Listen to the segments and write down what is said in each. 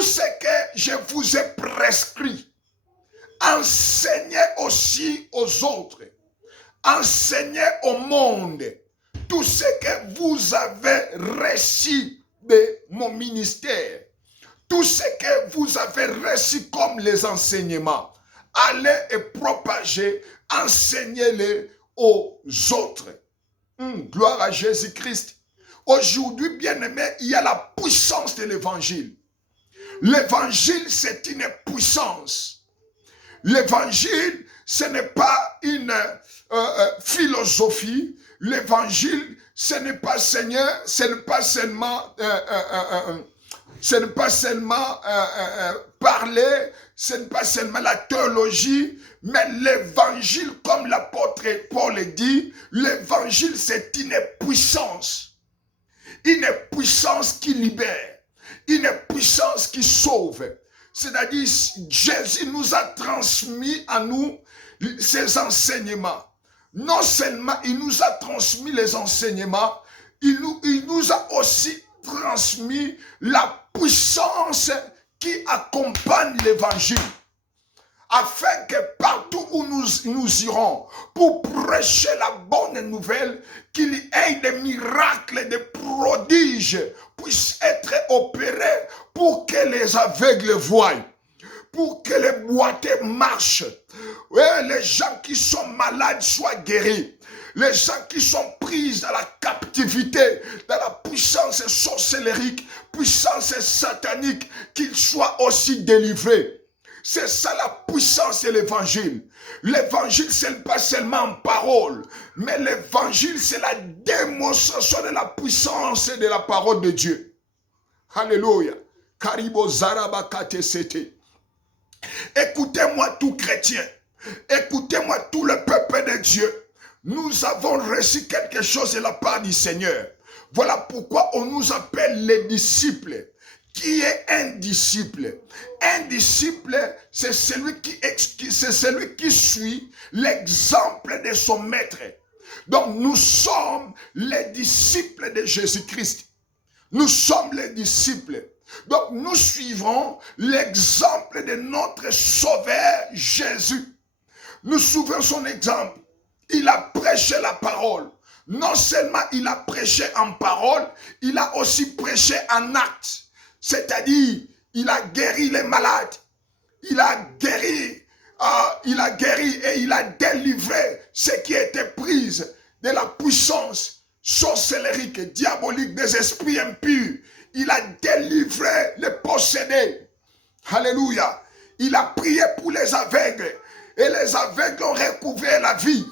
tout ce que je vous ai prescrit, enseignez aussi aux autres. Enseignez au monde tout ce que vous avez reçu de mon ministère. Tout ce que vous avez reçu comme les enseignements. Allez et propagez, enseignez-les aux autres. Gloire à Jésus-Christ. Aujourd'hui, bien-aimé, il y a la puissance de l'évangile. L'évangile, c'est une puissance. L'évangile, ce n'est pas une philosophie. L'évangile, ce n'est pas Seigneur, ce n'est pas seulement parler, ce n'est pas seulement la théologie, mais l'évangile, comme l'apôtre Paul dit, l'évangile, c'est une puissance qui libère, une puissance qui sauve. C'est-à-dire, Jésus nous a transmis à nous ses enseignements. Non seulement il nous a transmis les enseignements, il nous a aussi transmis la puissance qui accompagne l'évangile. Afin que partout où nous irons pour prêcher la bonne nouvelle, qu'il y ait des miracles, des prodiges puissent être opérés pour que les aveugles voient, pour que les boiteux marchent, les gens qui sont malades soient guéris, les gens qui sont pris dans la captivité, dans la puissance sorcellérique, puissance satanique, qu'ils soient aussi délivrés. C'est ça la puissance de l'évangile. L'évangile, ce n'est pas seulement en parole, mais l'évangile, c'est la démonstration de la puissance de la parole de Dieu. Alléluia. Karibo zarabakate sete. Écoutez-moi tout chrétien. Écoutez-moi tout le peuple de Dieu. Nous avons reçu quelque chose de la part du Seigneur. Voilà pourquoi on nous appelle les disciples. Qui est un disciple? Un disciple, c'est celui qui suit l'exemple de son maître. Donc nous sommes les disciples de Jésus-Christ. Nous sommes les disciples. Donc nous suivrons l'exemple de notre Sauveur Jésus. Nous suivons son exemple. Il a prêché la parole. Non seulement il a prêché en parole, il a aussi prêché en acte. C'est-à-dire, il a guéri les malades. Il a guéri et il a délivré ceux qui étaient pris de la puissance sorcellérique, diabolique, des esprits impurs. Il a délivré les possédés. Alléluia. Il a prié pour les aveugles. Et les aveugles ont recouvert la vie.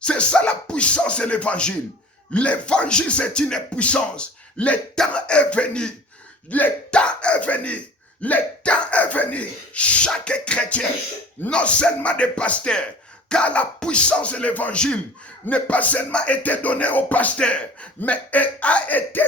C'est ça la puissance de l'évangile. L'évangile, c'est une puissance. Le temps est venu. Le temps est venu. Le temps est venu. Chaque chrétien, non seulement des pasteurs, car la puissance de l'évangile n'est pas seulement été donnée aux pasteurs, mais elle a été